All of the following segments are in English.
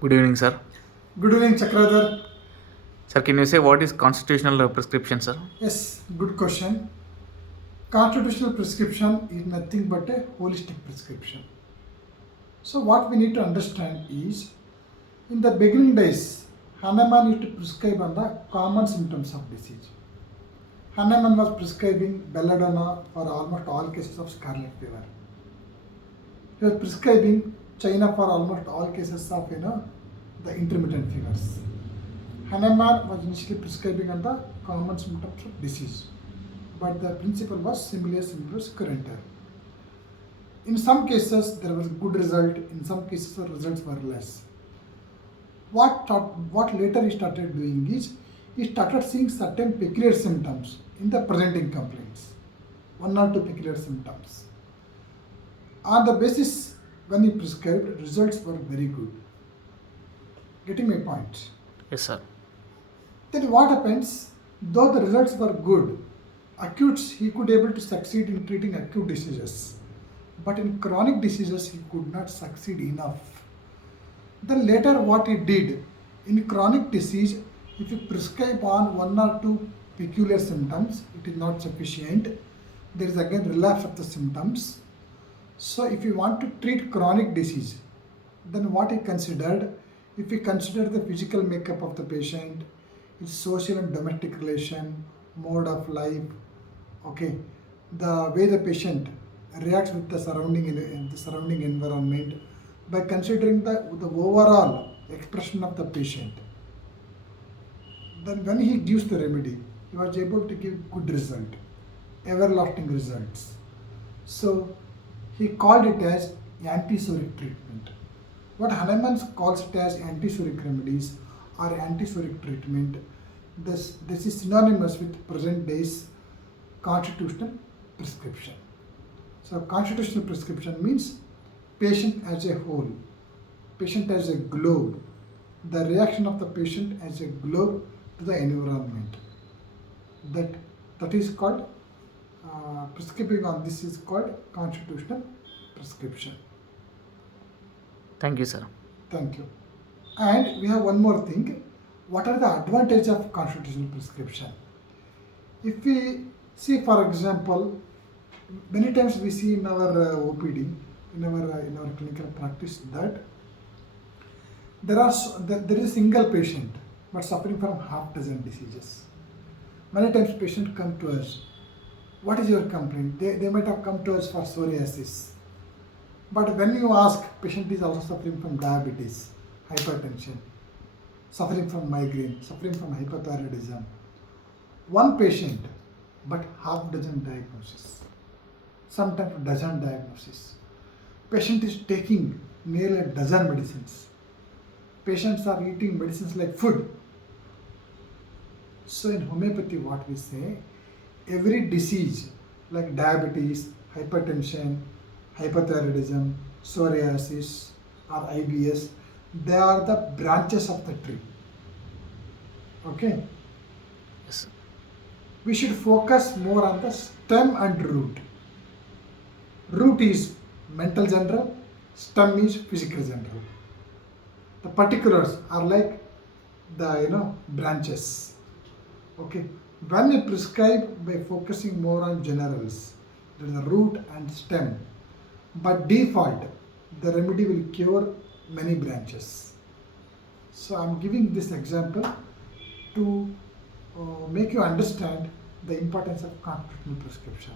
Good evening, sir. Good evening, Chakradhar. Sir, can you say what is constitutional prescription, sir? Yes, good question. Constitutional prescription is nothing but a holistic prescription. So, what we need to understand is in the beginning days, Hahnemann used to prescribe on the common symptoms of disease. Hahnemann was prescribing belladonna for almost all cases of scarlet fever. He was prescribing China for almost all cases of the intermittent fevers. Hahnemann was initially prescribing on the common symptoms of disease, but the principle was similis inverse currenter. In some cases, there was a good result. In some cases, the results were less. What later he started doing is he started seeing certain peculiar symptoms in the presenting complaints, one or two peculiar symptoms. On the basis, when he prescribed, results were very good. Getting my point? Yes, sir. Then what happens? Though the results were good, acutes he could able to succeed in treating acute diseases, but in chronic diseases he could not succeed enough. Then later what he did in chronic disease, if you prescribe on one or two peculiar symptoms, it is not sufficient. There is again relapse of the symptoms. So if you want to treat chronic disease, then what he considered, if we consider the physical makeup of the patient, its social and domestic relation, mode of life, okay, the way the patient reacts with the surrounding environment, by considering the overall expression of the patient, then when he gives the remedy, he was able to give good result, everlasting results. So he called it as antisoric treatment. What Hahnemann calls it as antisoric remedies or antisoric treatment, this is synonymous with present day's constitutional prescription. So constitutional prescription means patient as a whole, patient as a globe, the reaction of the patient as a globe to the environment. That that is called prescribing on this is called constitutional prescription. Thank you, sir. Thank you. And we have one more thing. What are the advantages of constitutional prescription? If we see, for example, many times we see in our OPD, in our clinical practice that there is a single patient but suffering from half dozen diseases. Many times patients come to us. What is your complaint? They might have come to us for psoriasis. But when you ask, patient is also suffering from diabetes, hypertension, suffering from migraine, suffering from hypothyroidism. One patient, but half dozen diagnoses, sometimes a dozen diagnoses. Patient is taking nearly a dozen medicines. Patients are eating medicines like food. So in homeopathy, what we say, every disease like diabetes, hypertension, hypothyroidism, psoriasis, or IBS, they are the branches of the tree. Okay, Yes, sir. we should focus more on the stem and root. Root is mental general, stem is physical general. The particulars are like the branches. Okay, when we prescribe by focusing more on generals, there is a root and stem. By default, the remedy will cure many branches. So I'm giving this example to make you understand the importance of constitutional prescription.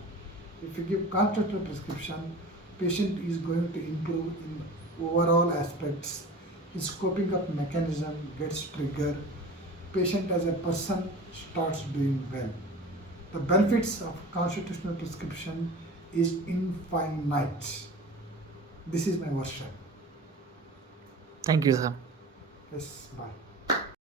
If you give constitutional prescription, patient is going to improve in overall aspects. His coping up mechanism gets triggered. Patient as a person starts doing well. The benefits of constitutional prescription is infinite. This is my version. Thank you, sir. Yes, bye.